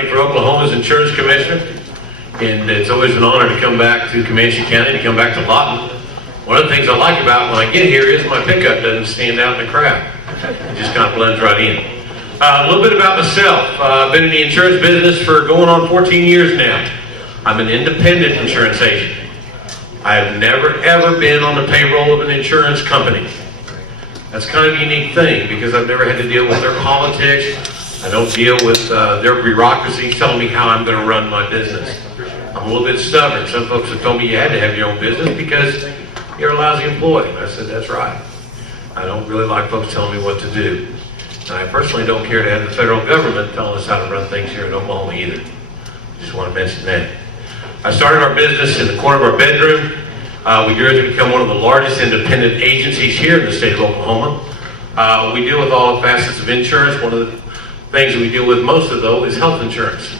running for Oklahoma's insurance commissioner, and it's always an honor to come back to Comanche County, to come back to Lawton. One of the things I like about when I get here is my pickup doesn't stand out in the crowd. It just kind of blends right in. A little bit about myself. I've been in the insurance business for going on 14 years now. I'm an independent insurance agent. I have never ever been on the payroll of an insurance company. That's kind of a unique thing because I've never had to deal with their politics. I don't deal with their bureaucracy telling me how I'm going to run my business. I'm a little bit stubborn. Some folks have told me you had to have your own business because you're a lousy employee. I said, that's right. I don't really like folks telling me what to do. And I personally don't care to have the federal government telling us how to run things here in Oklahoma either. Just want to mention that. I started our business in the corner of our bedroom. We grew to become one of the largest independent agencies here in the state of Oklahoma. We deal with all facets of insurance. One of the things that we deal with most of, though, is health insurance.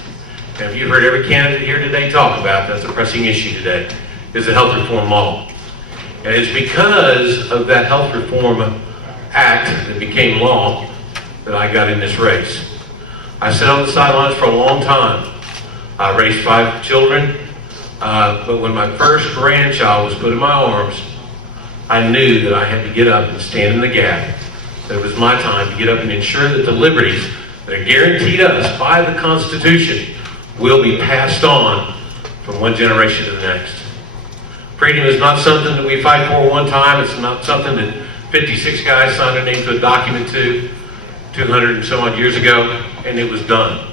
And you've heard every candidate here today talk about that's a pressing issue today, is the health reform law. And it's because of that health reform act that became law that I got in this race. I sat on the sidelines for a long time. I raised 5 children. But when my first grandchild was put in my arms, I knew that I had to get up and stand in the gap. That it was my time to get up and ensure that the liberties that are guaranteed us by the Constitution will be passed on from one generation to the next. Freedom is not something that we fight for one time. It's not something that 56 guys signed their name to a document to 200 and so odd years ago, and it was done.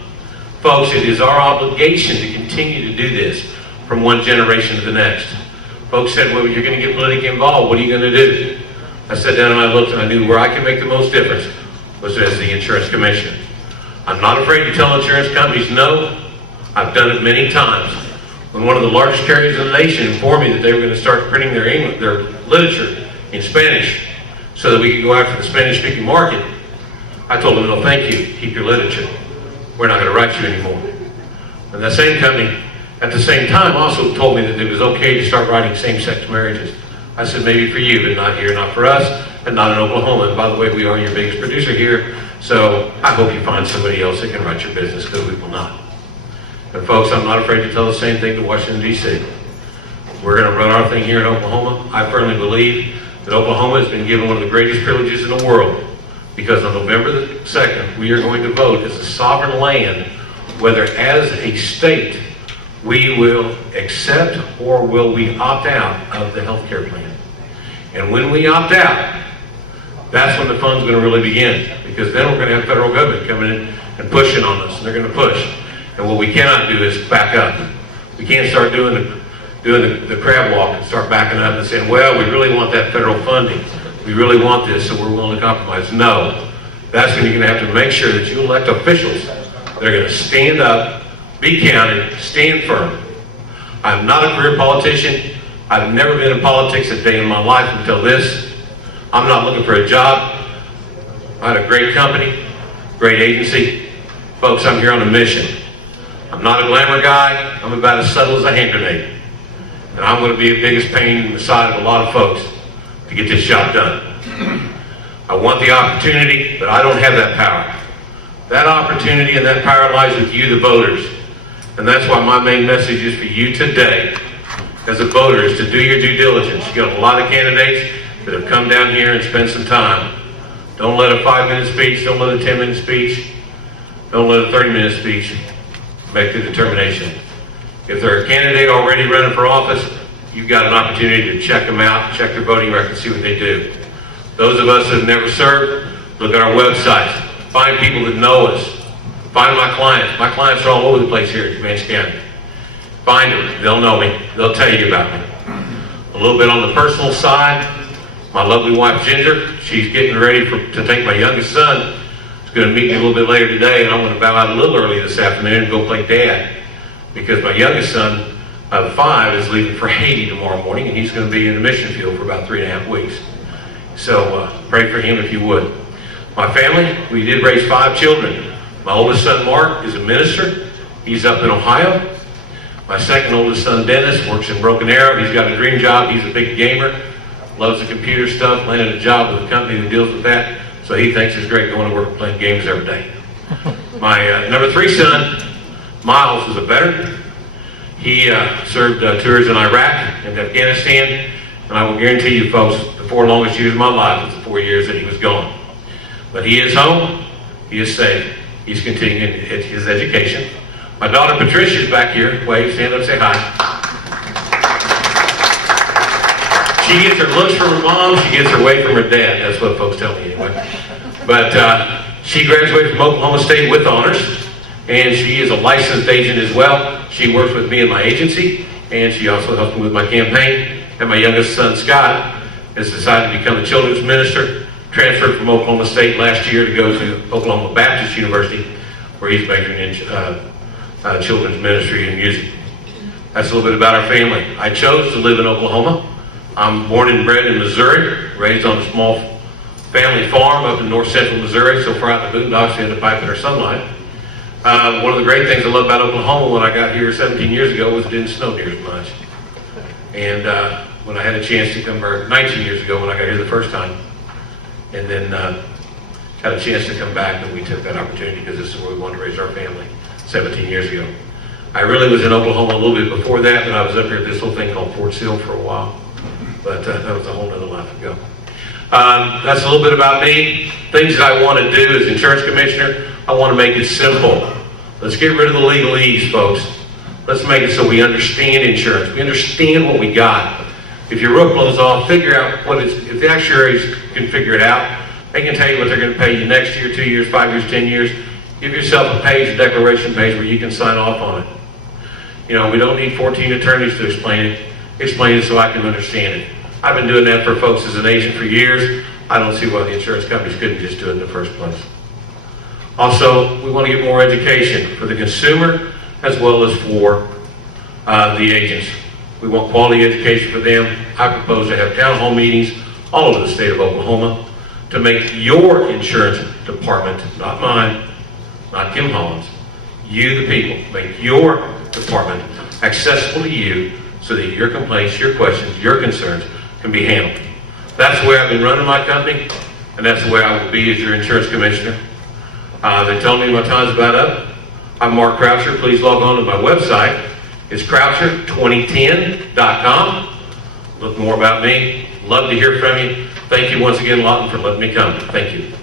Folks, it is our obligation to continue to do this from one generation to the next. Folks said, well, you're going to get politically involved. What are you going to do? I sat down and I looked and I knew where I could make the most difference was as the insurance commissioner. I'm not afraid to tell insurance companies no. I've done it many times. When one of the largest carriers in the nation informed me that they were going to start printing their literature in Spanish so that we could go after the Spanish-speaking market, I told them, no, thank you. Keep your literature. We're not going to write you anymore. And that same company, at the same time, also told me that it was okay to start writing same-sex marriages. I said, maybe for you, but not here, not for us, and not in Oklahoma. And by the way, we are your biggest producer here, so I hope you find somebody else that can write your business, because we will not. And folks, I'm not afraid to tell the same thing to Washington, D.C. We're going to run our thing here in Oklahoma. I firmly believe that Oklahoma has been given one of the greatest privileges in the world, because on November the 2nd, we are going to vote as a sovereign land, whether as a state we will accept or will we opt out of the health care plan. And when we opt out, that's when the fun's going to really begin, because then we're going to have federal government coming in and pushing on us, and they're going to push. And what we cannot do is back up. We can't start doing the crab walk and start backing up and saying, well, we really want that federal funding. We really want this, so we're willing to compromise. No. That's when you're going to have to make sure that you elect officials that are going to stand up, be counted, stand firm. I'm not a career politician. I've never been in politics a day in my life until this. I'm not looking for a job. I had a great company, great agency. Folks, I'm here on a mission. I'm not a glamour guy. I'm about as subtle as a hand grenade. And I'm going to be the biggest pain in the side of a lot of folks to get this job done. I want the opportunity, but I don't have that power. That opportunity and that power lies with you, the voters. And that's why my main message is for you today, as a voter, is to do your due diligence. You got a lot of candidates that have come down here and spent some time. Don't let a 5-minute speech, don't let a 10-minute speech, don't let a 30-minute speech make the determination. If they're a candidate already running for office, you've got an opportunity to check them out, check their voting record, see what they do. Those of us that have never served, look at our websites. Find people that know us. Find my clients. My clients are all over the place here in Comanche County. Find them. They'll know me. They'll tell you about me. A little bit on the personal side, my lovely wife Ginger, she's getting ready to take my youngest son. He's going to meet me a little bit later today, and I'm going to bow out a little early this afternoon and go play dad, because my youngest son of 5 is leaving for Haiti tomorrow morning, and he's going to be in the mission field for about 3.5 weeks. So pray for him if you would. My family, we did raise 5 children. My oldest son Mark is a minister. He's up in Ohio. My second oldest son Dennis works in Broken Arrow. He's got a dream job. He's a big gamer, loves the computer stuff, landed a job with a company that deals with that. So he thinks it's great going to work playing games every day. My number 3 son Miles is a veteran. He served tours in Iraq and Afghanistan, and I will guarantee you folks, the 4 longest years of my life was the 4 years that he was gone. But he is home, he is safe, he's continuing his education. My daughter Patricia is back here. Wave, stand up, say hi. She gets her looks from her mom, she gets her weight from her dad. That's what folks tell me anyway. But she graduated from Oklahoma State with honors, and she is a licensed agent as well. She works with me in my agency, and she also helps me with my campaign. And my youngest son, Scott, has decided to become a children's minister, transferred from Oklahoma State last year to go to Oklahoma Baptist University, where he's majoring in children's ministry and music. That's a little bit about our family. I chose to live in Oklahoma. I'm born and bred in Missouri, raised on a small family farm up in north central Missouri, so far out in the boondocks, in the pipe in our sunlight. One of the great things I love about Oklahoma when I got here 17 years ago was it didn't snow near as much. And when I had a chance to come, or 19 years ago when I got here the first time, and then had a chance to come back, and we took that opportunity because this is where we wanted to raise our family 17 years ago. I really was in Oklahoma a little bit before that, but I was up here at this little thing called Fort Sill for a while. But that was a whole other life ago. That's a little bit about me. Things that I want to do as insurance commissioner, I want to make it simple. Let's get rid of the legalese, folks. Let's make it so we understand insurance. We understand what we got. If your roof blows off, figure out what it's, if the actuaries can figure it out, they can tell you what they're going to pay you next year, 2 years, 5 years, 10 years. Give yourself a page, a declaration page where you can sign off on it. You know, we don't need 14 attorneys to explain it. Explain it so I can understand it. I've been doing that for folks as an agent for years. I don't see why the insurance companies couldn't just do it in the first place. Also, we want to get more education for the consumer as well as for the agents. We want quality education for them. I propose to have town hall meetings all over the state of Oklahoma to make your insurance department, not mine, not Kim Holland's, you the people, make your department accessible to you so that your complaints, your questions, your concerns can be handled. That's the way I've been running my company, and that's the way I will be as your insurance commissioner. They tell me my time's about up. I'm Mark Croucher. Please log on to my website. It's Croucher2010.com. Look more about me. Love to hear from you. Thank you once again, Lawton, for letting me come. Thank you.